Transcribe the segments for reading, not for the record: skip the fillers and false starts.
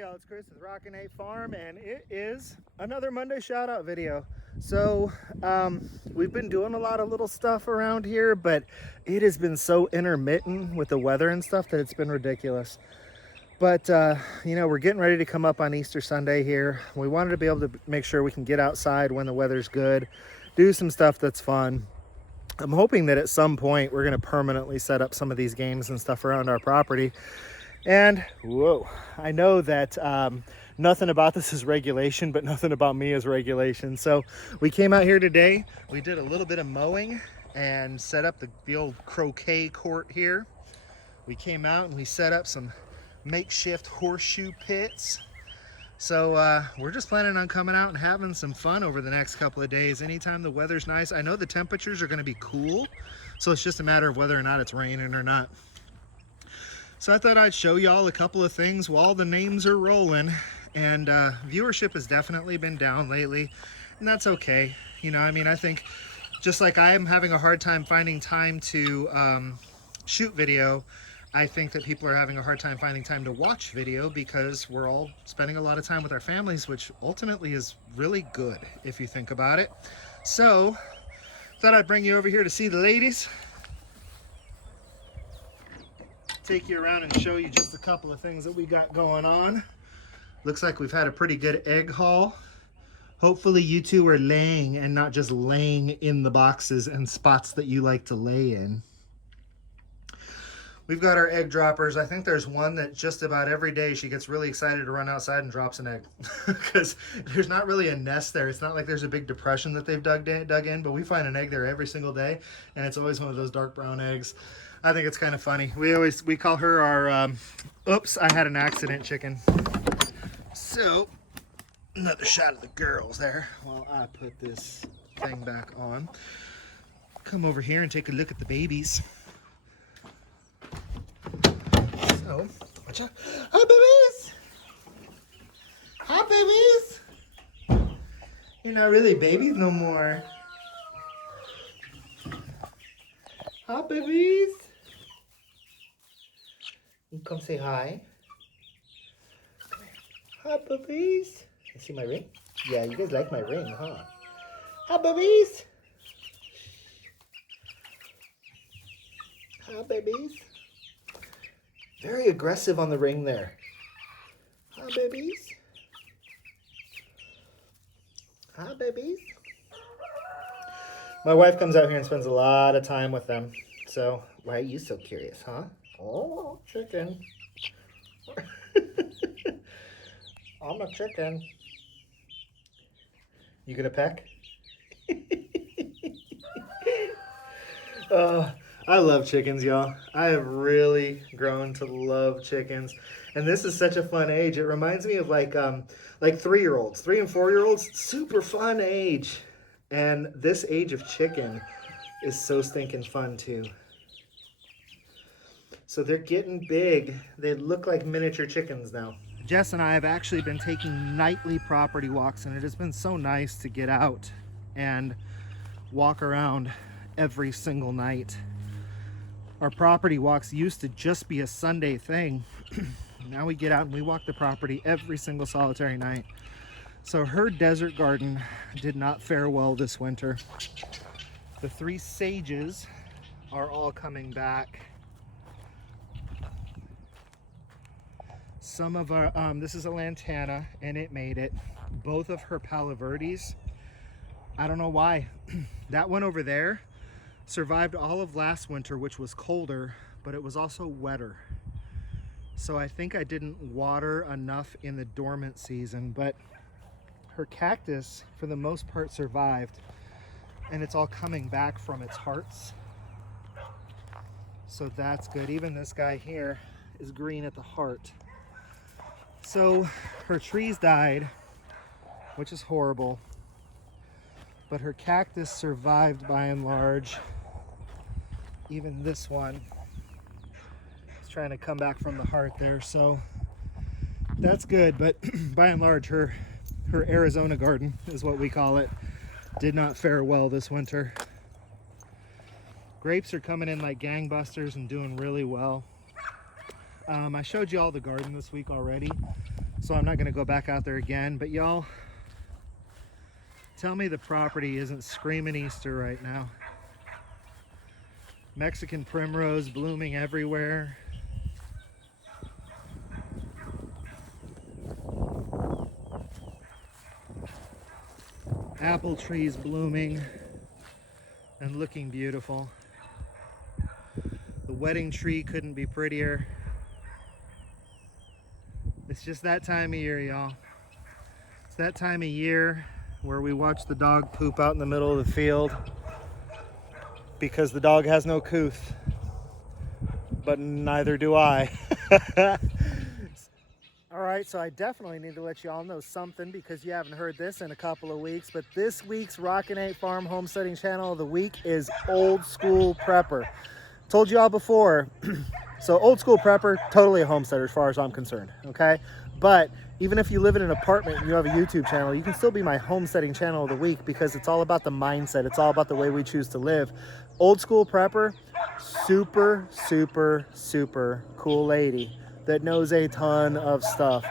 Hey y'all, it's Chris with Rockin Farm, and it is another Monday shout out video. So we've been doing a lot of little stuff around here, but it has been so intermittent with the weather and stuff that it's been ridiculous. But you know, we're getting ready to come up on Easter Sunday here. We wanted to be able to make sure we can get outside when the weather's good, do some stuff that's fun. I'm hoping that at some point we're going to permanently set up some of these games and stuff around our property. And whoa, I know that nothing about this is regulation, but nothing about me is regulation. So we came out here today, we did a little bit of mowing and set up the old croquet court here. We came out and we set up some makeshift horseshoe pits. So we're just planning on coming out and having some fun over the next couple of days. Anytime the weather's nice. I know the temperatures are going to be cool, so it's just a matter of whether or not it's raining or not. So I thought I'd show y'all a couple of things while the names are rolling. And viewership has definitely been down lately, and that's okay. You know, I mean, I think just like I am having a hard time finding time to shoot video, I think that people are having a hard time finding time to watch video because we're all spending a lot of time with our families, which ultimately is really good if you think about it. So thought I'd bring you over here to see the ladies. Take you around and show you just a couple of things that we got going on. Looks like we've had a pretty good egg haul. Hopefully you two are laying and not just laying in the boxes and spots that you like to lay in. We've got our egg droppers. I think there's one that just about every day she gets really excited to run outside and drops an egg because there's not really a nest there. It's not like there's a big depression that they've dug in, but we find an egg there every single day, and it's always one of those dark brown eggs. I think it's kind of funny. We call her our oops, I had an accident chicken. So another shot of the girls there while I put this thing back on. Come over here and take a look at the babies. So watch out. Hi babies! Hi babies! You're not really babies no more. Hi babies! You come say hi. Come here. Hi, puppies. You see my ring? Yeah, you guys like my ring, huh? Hi, babies. Hi, babies. Very aggressive on the ring there. Hi, babies. Hi, babies. My wife comes out here and spends a lot of time with them. So, why are you so curious, huh? Oh, chicken. I'm a chicken. You gonna peck? I love chickens, y'all. I have really grown to love chickens. And this is such a fun age. It reminds me of like 3-year-olds, 3 and 4-year-olds, super fun age. And this age of chicken is so stinking fun too. So they're getting big. They look like miniature chickens now. Jess and I have actually been taking nightly property walks, and it has been so nice to get out and walk around every single night. Our property walks used to just be a Sunday thing. Now we get out and we walk the property every single solitary night. So her desert garden did not fare well this winter. The 3 sages are all coming back. Some of our, this is a lantana, and it made it. Both of her palo verdes, I don't know why. That one over there survived all of last winter, which was colder, but it was also wetter. So I think I didn't water enough in the dormant season, but her cactus, for the most part, survived, and it's all coming back from its hearts. So that's good. Even this guy here is green at the heart. So her trees died, which is horrible, but her cactus survived by and large. Even this one is trying to come back from the heart there, so that's good. But by and large, her Arizona garden is what we call it, did not fare well this winter. Grapes are coming in like gangbusters and doing really well. I showed you all the garden this week already. so I'm not going to go back out there again. But y'all, tell me the property isn't screaming Easter right now. Mexican primrose blooming everywhere. Apple trees blooming and looking beautiful. The wedding tree couldn't be prettier. It's just that time of year, y'all. It's that time of year where we watch the dog poop out in the middle of the field because the dog has no couth, but neither do I. All right, so I definitely need to let you all know something because you haven't heard this in a couple of weeks, but this week's Rockin Farm Homesteading Channel of the Week is Old School Prepper. Told you all before, so Old School Prepper, totally a homesteader as far as I'm concerned, okay? But even if you live in an apartment and you have a YouTube channel, you can still be my homesteading channel of the week because it's all about the mindset. It's all about the way we choose to live. Old School Prepper, super, super, super cool lady that knows a ton of stuff.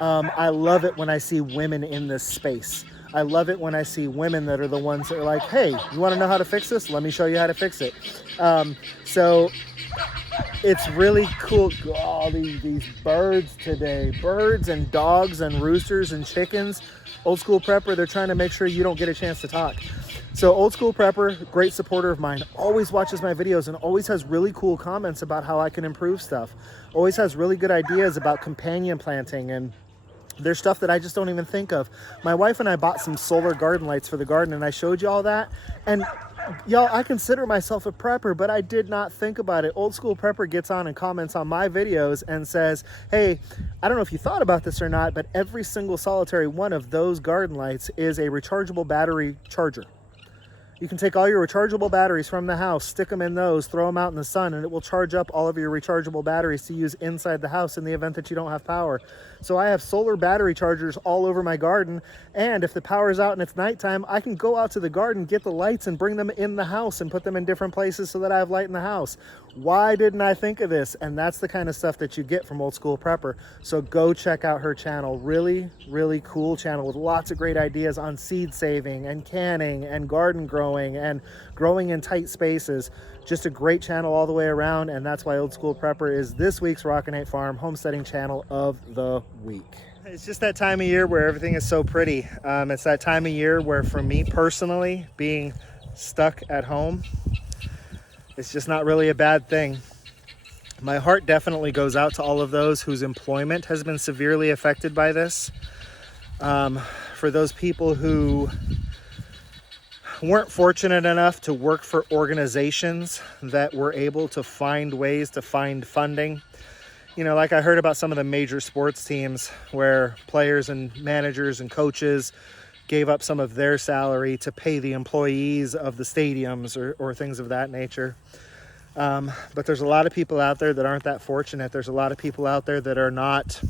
I love it when I see women in this space. I love it when I see women that are the ones that are like, hey, you want to know how to fix this? Let me show you how to fix it. So it's really cool. Oh, these birds today, birds and dogs and roosters and chickens. Old School Prepper, they're trying to make sure you don't get a chance to talk. So Old School Prepper, great supporter of mine, always watches my videos and always has really cool comments about how I can improve stuff. Always has really good ideas about companion planting, and there's stuff that I just don't even think of. My wife and I bought some solar garden lights for the garden, and I showed you all that. And y'all, I consider myself a prepper, but I did not think about it. Old School Prepper gets on and comments on my videos and says, hey, I don't know if you thought about this or not, but every single solitary one of those garden lights is a rechargeable battery charger. You can take all your rechargeable batteries from the house, stick them in those, throw them out in the sun, and it will charge up all of your rechargeable batteries to use inside the house in the event that you don't have power. So I have solar battery chargers all over my garden, and if the power is out and it's nighttime, I can go out to the garden, get the lights, and bring them in the house and put them in different places so that I have light in the house. Why didn't I think of this? And that's the kind of stuff that you get from Old School Prepper. So go check out her channel. Really, really cool channel with lots of great ideas on seed saving and canning and garden growing and growing in tight spaces. Just a great channel all the way around, and that's why Old School Prepper is this week's Rockin Farm Homesteading Channel of the Week. It's just that time of year where everything is so pretty. It's that time of year where, for me personally, being stuck at home, it's just not really a bad thing. My heart definitely goes out to all of those whose employment has been severely affected by this. For those people who weren't fortunate enough to work for organizations that were able to find ways to find funding. You know, like I heard about some of the major sports teams where players and managers and coaches gave up some of their salary to pay the employees of the stadiums or things of that nature. But there's a lot of people out there that aren't that fortunate. There's a lot of people out there that are not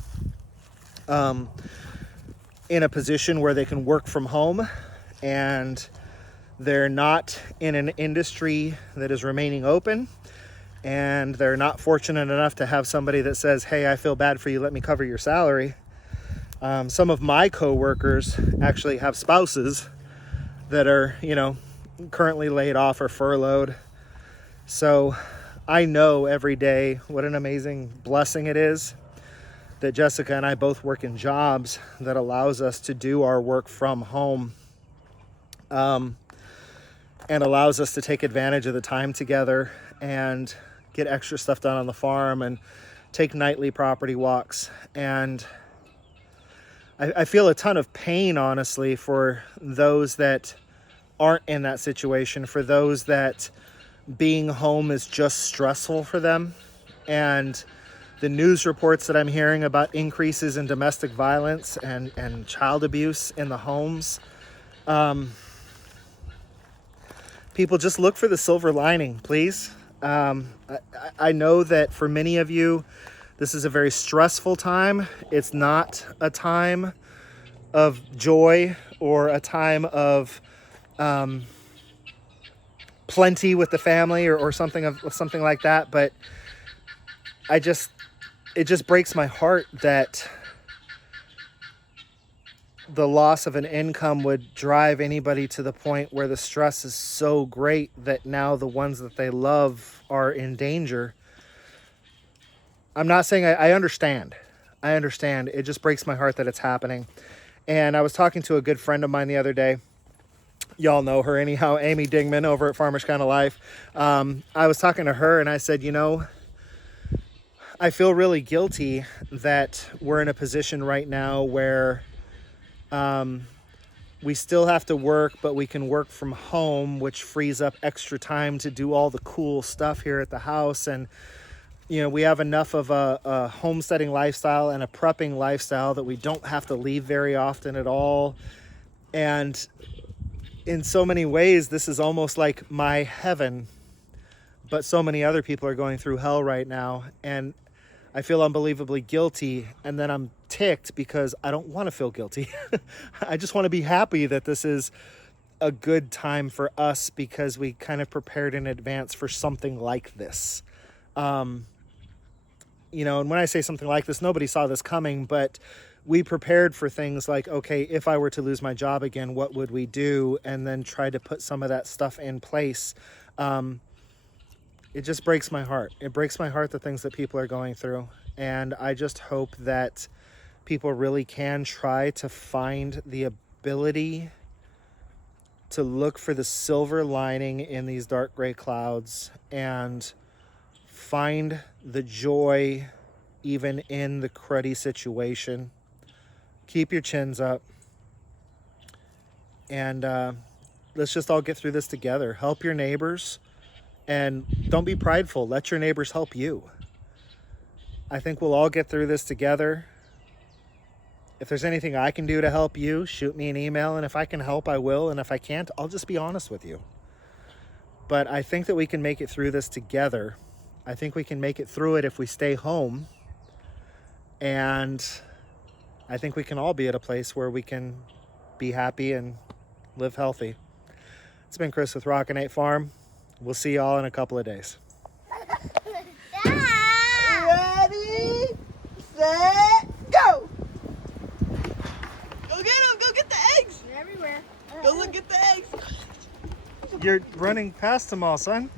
in a position where they can work from home, and they're not in an industry that is remaining open, and they're not fortunate enough to have somebody that says, hey, I feel bad for you, let me cover your salary. Some of my coworkers actually have spouses that are, you know, currently laid off or furloughed. So I know every day what an amazing blessing it is that Jessica and I both work in jobs that allows us to do our work from home, and allows us to take advantage of the time together and get extra stuff done on the farm and take nightly property walks. And I feel a ton of pain, honestly, for those that aren't in that situation, for those that being home is just stressful for them. And the news reports that I'm hearing about increases in domestic violence and child abuse in the homes, people, just look for the silver lining, please. I know that for many of you, this is a very stressful time. It's not a time of joy or a time of plenty with the family or something like that. But it just breaks my heart that the loss of an income would drive anybody to the point where the stress is so great that now the ones that they love are in danger. I'm not saying I understand. I understand. It just breaks my heart that it's happening. And I was talking to a good friend of mine the other day. Y'all know her anyhow, Amy Dingman over at Farmers Kind of Life. I was talking to her and I said, you know, I feel really guilty that we're in a position right now where we still have to work, but we can work from home, which frees up extra time to do all the cool stuff here at the house. And, you know, we have enough of a homesteading lifestyle and a prepping lifestyle that we don't have to leave very often at all. And in so many ways, this is almost like my heaven, but so many other people are going through hell right now. And I feel unbelievably guilty, and then I'm ticked because I don't want to feel guilty. I just want to be happy that this is a good time for us because we kind of prepared in advance for something like this. You know, and when I say something like this, nobody saw this coming, but we prepared for things like, okay, if I were to lose my job again, what would we do? And then try to put some of that stuff in place. It just breaks my heart. It breaks my heart, the things that people are going through. And I just hope that people really can try to find the ability to look for the silver lining in these dark gray clouds and find the joy even in the cruddy situation. Keep your chins up. And let's just all get through this together. Help your neighbors. And don't be prideful. Let your neighbors help you. I think we'll all get through this together. If there's anything I can do to help you, shoot me an email. And if I can help, I will. And if I can't, I'll just be honest with you. But I think that we can make it through this together. I think we can make it through it if we stay home. And I think we can all be at a place where we can be happy and live healthy. It's been Chris with Rockin Farm. We'll see y'all in a couple of days. Ready, set, go! Go get them! Go get the eggs! They're everywhere. Go look at the eggs! You're running past them all, son.